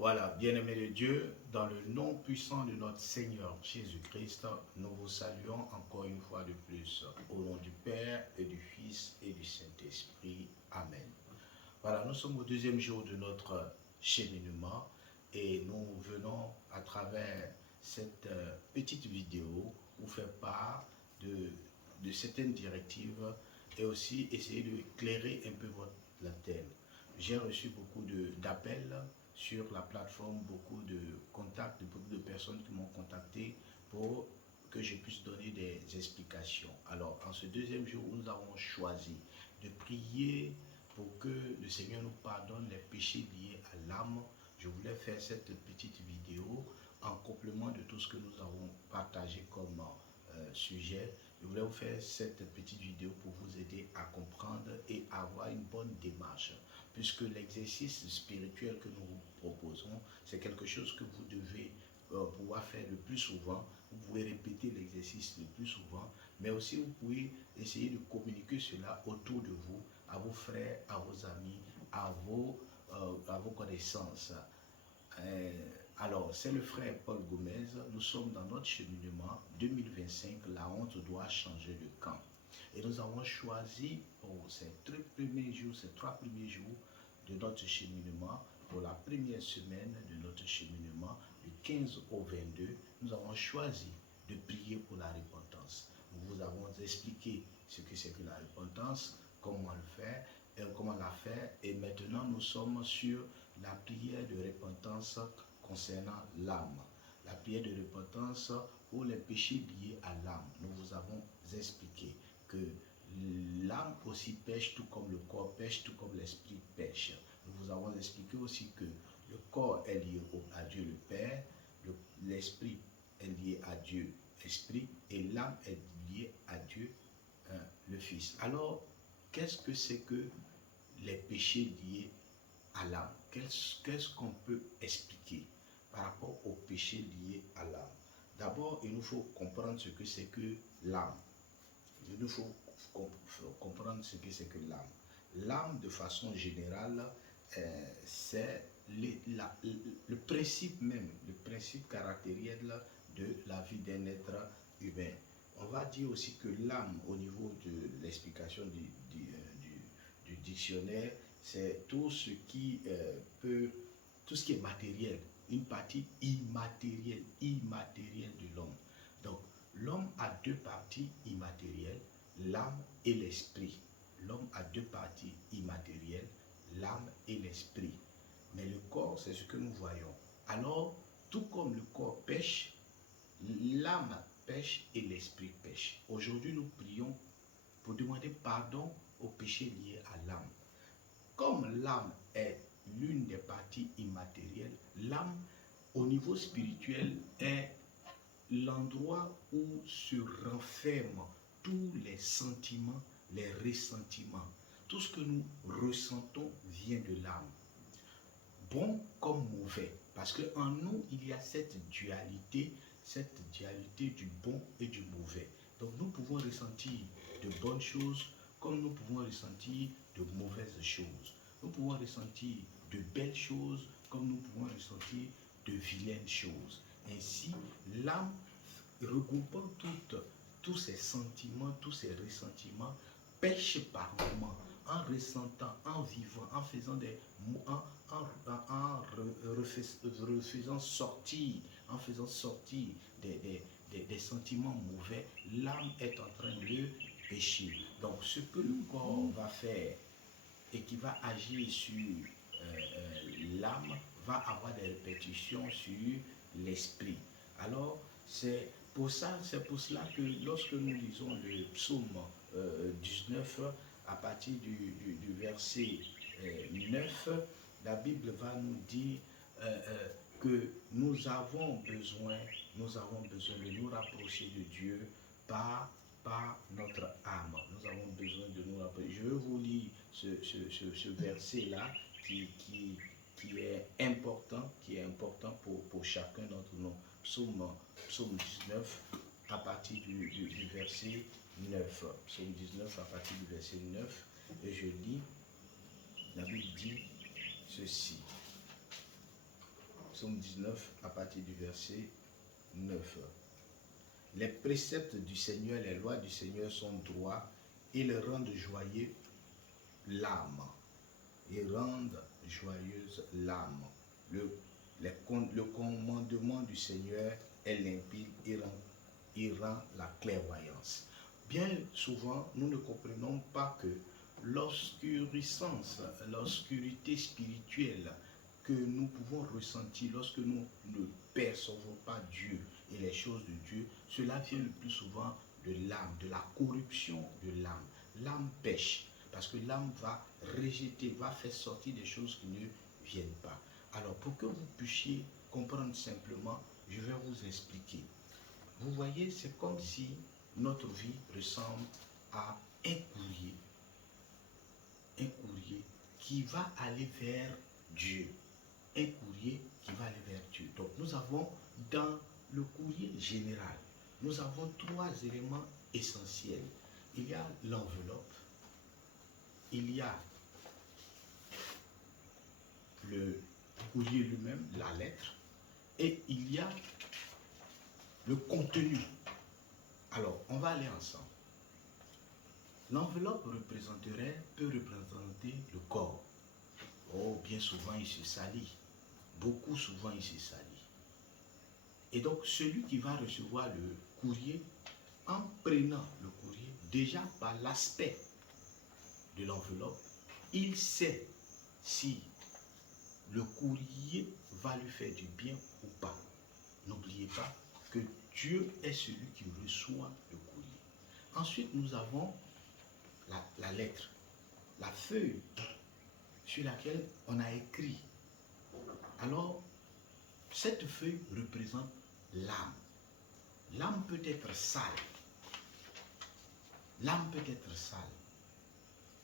Voilà, bien-aimés de Dieu, dans le nom puissant de notre Seigneur Jésus-Christ, nous vous saluons encore une fois de plus. Au nom du Père et du Fils et du Saint-Esprit. Amen. Voilà, nous sommes au deuxième jour de notre cheminement et nous venons à travers cette petite vidéo vous faire part de certaines directives et aussi essayer d'éclairer un peu votre lanterne. J'ai reçu beaucoup d'appels sur la plateforme, beaucoup de contacts, beaucoup de personnes qui m'ont contacté pour que je puisse donner des explications. Alors, en ce deuxième jour, nous avons choisi de prier pour que le Seigneur nous pardonne les péchés liés à l'âme. Je voulais faire cette petite vidéo en complément de tout ce que nous avons partagé comme sujet. Je voulais vous faire cette petite vidéo pour vous aider à comprendre et avoir une bonne démarche, puisque l'exercice spirituel que nous vous proposons, c'est quelque chose que vous devez pouvoir faire le plus souvent. Vous pouvez répéter l'exercice le plus souvent, mais aussi vous pouvez essayer de communiquer cela autour de vous, à vos frères, à vos amis, à vos connaissances. Alors, c'est le frère Paul Gomez. Nous sommes dans notre cheminement 2025. La honte doit changer de camp. Et nous avons choisi pour ces trois premiers jours de notre cheminement, pour la première semaine de notre cheminement, du 15 au 22, nous avons choisi de prier pour la repentance. Nous vous avons expliqué ce que c'est que la repentance, comment le faire, comment la faire, et maintenant nous sommes sur la prière de repentance concernant l'âme. La prière de repentance pour les péchés liés à l'âme. Nous vous avons expliqué que l'âme aussi pêche, tout comme le corps pêche, tout comme l'esprit pêche. Nous vous avons expliqué aussi que le corps est lié à Dieu le Père, l'esprit est lié à Dieu l'Esprit, et l'âme est liée à Dieu le Fils. Alors, qu'est-ce que c'est que les péchés liés à l'âme? Qu'est-ce qu'on peut expliquer par rapport aux péchés liés à l'âme? D'abord, il nous faut comprendre ce que c'est que l'âme. Il nous faut comprendre ce que c'est que l'âme. L'âme, de façon générale, c'est le principe même, le principe caractériel de la vie d'un être humain. On va dire aussi que l'âme, au niveau de l'explication du dictionnaire, c'est tout ce qui tout ce qui est matériel, une partie immatérielle de l'homme. Donc, l'homme a deux parties immatérielles, l'âme et l'esprit. L'homme a deux parties immatérielles, l'âme et l'esprit. Mais le corps, c'est ce que nous voyons. Alors, tout comme le corps pêche, l'âme pêche et l'esprit pêche. Aujourd'hui, nous prions pour demander pardon aux péchés liés à l'âme. Comme l'âme est l'une des parties immatérielles, l'âme, au niveau spirituel, est l'endroit où se renferment tous les sentiments, les ressentiments. Tout ce que nous ressentons vient de l'âme. Bon comme mauvais. Parce qu'en nous, il y a cette dualité du bon et du mauvais. Donc nous pouvons ressentir de bonnes choses comme nous pouvons ressentir de mauvaises choses. Nous pouvons ressentir de belles choses comme nous pouvons ressentir de vilaines choses. Ainsi, l'âme, regroupant tous ces sentiments, tous ces ressentiments, pêche par moments, en ressentant, en vivant, en faisant refaisant sortir, des sentiments mauvais, l'âme est en train de pécher. Donc ce que le corps va faire et qui va agir sur l'âme va avoir des répercussions sur l'esprit. Alors, c'est pour cela que lorsque nous lisons le psaume 19, à partir du verset 9, la Bible va nous dire que nous avons besoin de nous rapprocher de Dieu par notre âme. Nous avons besoin de nous rapprocher. Je vais vous lire ce verset-là qui est important, pour chacun d'entre nous. Psaume 19 à partir du verset 9. Psaume 19 à partir du verset 9. Et je lis, la Bible dit ceci. Psaume 19 à partir du verset 9. Les préceptes du Seigneur, les lois du Seigneur sont droits, ils rendent joyeux l'âme. Ils rendent joyeuse l'âme. Le commandement du Seigneur est limpide, il rend la clairvoyance. Bien souvent, nous ne comprenons pas que l'obscurissance, l'obscurité spirituelle que nous pouvons ressentir lorsque nous ne percevons pas Dieu et les choses de Dieu, cela vient le plus souvent de l'âme, de la corruption de l'âme. L'âme pêche parce que l'âme va rejeter, va faire sortir des choses qui ne viennent pas. Alors, pour que vous puissiez comprendre simplement, je vais vous expliquer. Vous voyez, c'est comme si notre vie ressemble à un courrier qui va aller vers Dieu. Un courrier qui va aller vers Dieu. Donc, nous avons dans le courrier général, nous avons trois éléments essentiels. Il y a l'enveloppe, il y a le courrier lui-même, la lettre, et il y a le contenu. Alors, on va aller ensemble. L'enveloppe peut représenter le corps. Oh, bien souvent, il se salit. Beaucoup souvent, il se salit. Et donc, celui qui va recevoir le courrier, en prenant le courrier, déjà par l'aspect de l'enveloppe, il sait si le courrier va lui faire du bien ou pas. N'oubliez pas que Dieu est celui qui reçoit le courrier. Ensuite, nous avons la lettre, la feuille sur laquelle on a écrit. Alors, cette feuille représente l'âme. L'âme peut être sale. L'âme peut être sale.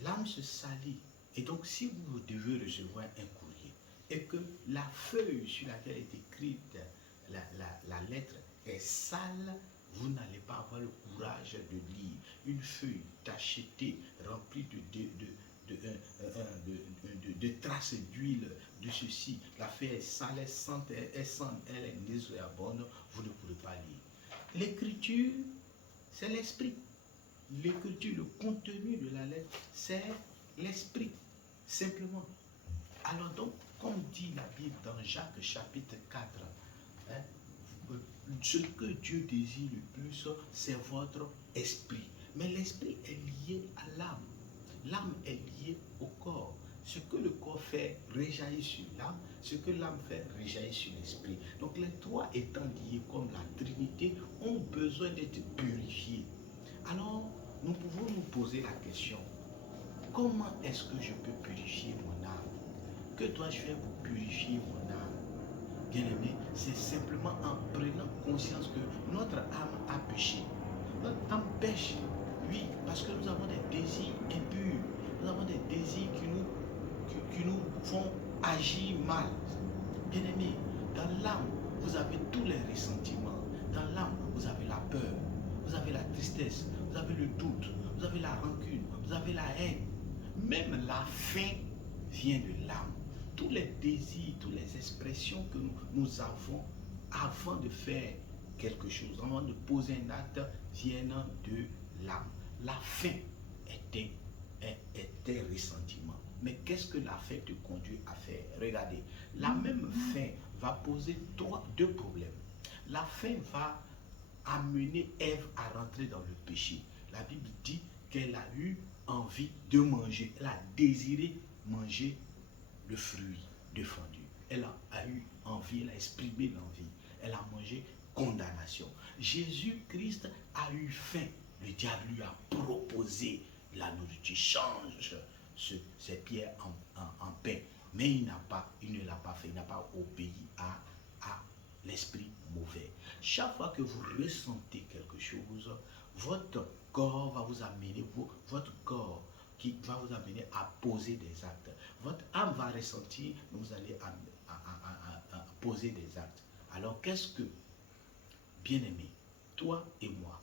L'âme se salit. Et donc, si vous devez recevoir un courrier et que la feuille sur laquelle est écrite la lettre est sale, vous n'allez pas avoir le courage de lire. Une feuille tachetée, remplie de traces d'huile, de ceci. La feuille est sale, elle sent, elle est nauséabonde, vous ne pourrez pas lire. L'écriture, c'est l'esprit. L'écriture, le contenu de la lettre, c'est l'esprit, simplement. Alors donc, comme dit la Bible dans Jacques chapitre 4, hein, ce que Dieu désire le plus, c'est votre esprit. Mais l'esprit est lié à l'âme. L'âme est liée au corps. Ce que le corps fait rejaillit sur l'âme, ce que l'âme fait rejaillit sur l'esprit. Donc les trois étant liés comme la Trinité ont besoin d'être purifiés. Alors, nous pouvons nous poser la question, comment est-ce que je peux purifier mon âme? Que dois-je faire pour purifier mon âme? Bien-aimé, c'est simplement en prenant conscience que notre âme a péché. Notre âme pêche, oui, parce que nous avons des désirs impurs. Nous avons des désirs qui nous font agir mal. Bien-aimé, dans l'âme, vous avez tous les ressentiments. Dans l'âme, vous avez la peur, vous avez la tristesse, vous avez le doute, vous avez la rancune, vous avez la haine. Même la faim vient de l'âme. Tous les désirs, toutes les expressions que nous avons avant de faire quelque chose, avant de poser un acte, viennent de l'âme. La faim est un ressentiment. Mais qu'est-ce que la faim te conduit à faire? Regardez, la même faim va poser deux problèmes. La faim va amener Ève à rentrer dans le péché. La Bible dit qu'elle a eu envie de manger. Elle a désiré manger le fruit défendu. Elle a eu envie, elle a exprimé l'envie. Elle a mangé condamnation. Jésus-Christ a eu faim. Le diable lui a proposé la nourriture. Change ces pierres en pain. Mais il ne l'a pas fait. Il n'a pas obéi à l'esprit mauvais. Chaque fois que vous ressentez quelque chose, votre corps va vous amener, votre corps qui va vous amener à poser des actes. Votre âme va ressentir, vous allez à poser des actes. Alors qu'est-ce que, bien-aimé, toi et moi,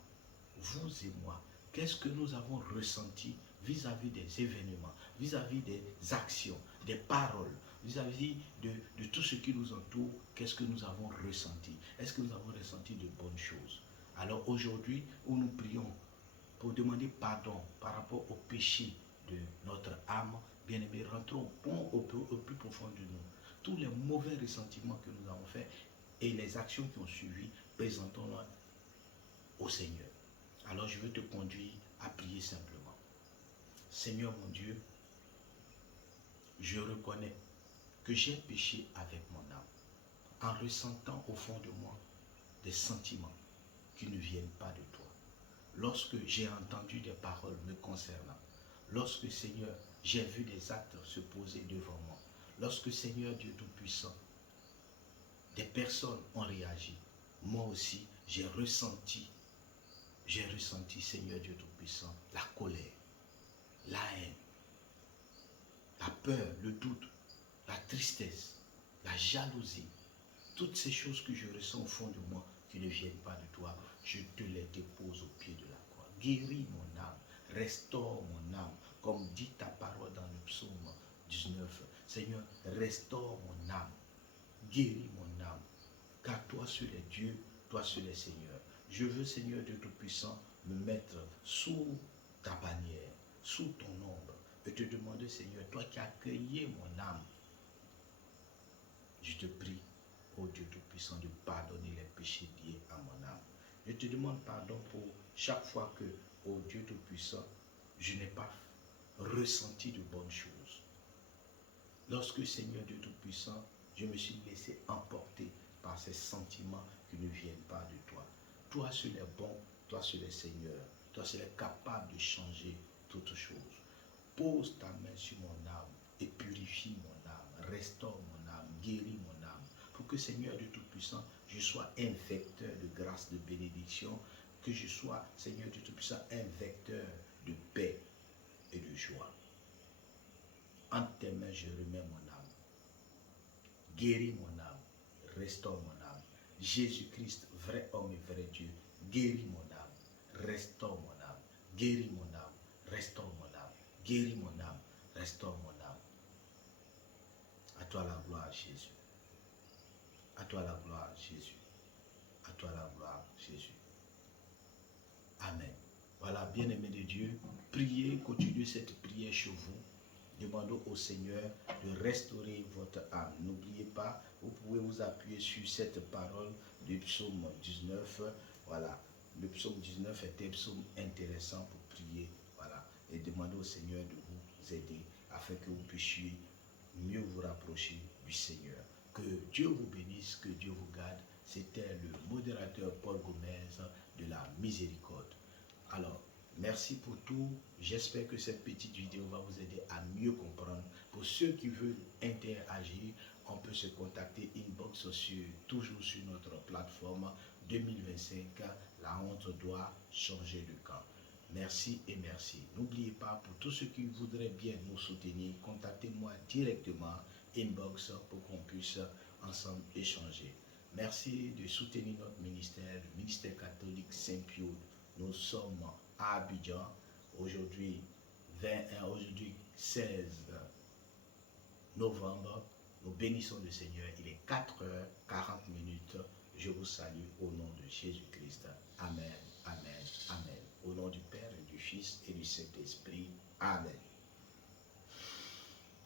vous et moi, qu'est-ce que nous avons ressenti vis-à-vis des événements, vis-à-vis des actions, des paroles? vis-à-vis de tout ce qui nous entoure, qu'est-ce que nous avons ressenti? Est-ce que nous avons ressenti de bonnes choses? Alors aujourd'hui, où nous prions pour demander pardon par rapport au péché de notre âme, bien-aimés, rentrons au plus profond de nous. Tous les mauvais ressentiments que nous avons faits et les actions qui ont suivi, présentons-les au Seigneur. Alors je veux te conduire à prier simplement. Seigneur mon Dieu, je reconnais que j'ai péché avec mon âme en ressentant au fond de moi des sentiments qui ne viennent pas de toi. Lorsque j'ai entendu des paroles me concernant, lorsque Seigneur, j'ai vu des actes se poser devant moi, lorsque Seigneur Dieu Tout-Puissant, des personnes ont réagi, moi aussi j'ai ressenti Seigneur Dieu Tout-Puissant, la colère, la haine, la peur, le doute, la tristesse, la jalousie, toutes ces choses que je ressens au fond de moi qui ne viennent pas de toi, je te les dépose au pied de la croix. Guéris mon âme, restaure mon âme, comme dit ta parole dans le psaume 19. Seigneur, restaure mon âme, guéris mon âme, car toi seul es Dieu, toi seul es Seigneur. Je veux, Seigneur Dieu Tout-Puissant, me mettre sous ta bannière, sous ton ombre, et te demander, Seigneur, toi qui as accueilli mon âme, je te prie, ô Dieu Tout-Puissant, de pardonner les péchés liés à mon âme. Je te demande pardon pour chaque fois que, ô Dieu Tout-Puissant, je n'ai pas ressenti de bonnes choses. Lorsque, Seigneur Dieu Tout-Puissant, je me suis laissé emporter par ces sentiments qui ne viennent pas de toi. Toi seul est bon, toi seul est Seigneur, toi seul est capable de changer toutes choses. Pose ta main sur mon âme et purifie mon âme, restaure mon âme, guéris mon âme, pour que Seigneur Dieu Tout-Puissant, je sois un vecteur de grâce, de bénédiction, que je sois, Seigneur Dieu Tout-Puissant, un vecteur de paix et de joie. Entre tes mains, je remets mon âme. Guéris mon âme, restaure mon âme. Jésus-Christ, vrai homme et vrai Dieu, guéris mon âme, restaure mon âme, guéris mon âme, restaure mon âme, guéris mon âme, restaure mon âme. À toi la gloire, Jésus. À toi la gloire, Jésus. À toi la gloire, Jésus. Amen. Voilà, bien-aimés de Dieu, priez, continuez cette prière chez vous. Demandons au Seigneur de restaurer votre âme. N'oubliez pas, vous pouvez vous appuyer sur cette parole du psaume 19. Voilà, le psaume 19 est un psaume intéressant pour prier. Voilà, et demandez au Seigneur de vous aider afin que vous puissiez mieux vous rapprocher du Seigneur. Que Dieu vous bénisse, que Dieu vous garde. C'était le modérateur Paul Gomez de la miséricorde. Alors, merci pour tout. J'espère que cette petite vidéo va vous aider à mieux comprendre. Pour ceux qui veulent interagir, on peut se contacter inbox toujours sur notre plateforme 2025. La honte doit changer de camp. Merci et merci. N'oubliez pas, pour tous ceux qui voudraient bien nous soutenir, contactez-moi directement inbox pour qu'on puisse ensemble échanger. Merci de soutenir notre ministère, le ministère catholique Saint-Pio. Nous sommes à Abidjan, aujourd'hui 16 novembre. Nous bénissons le Seigneur. Il est 4h40. Je vous salue au nom de Jésus-Christ. Amen, amen, amen. Au nom du Père et du Fils et du Saint-Esprit. Amen.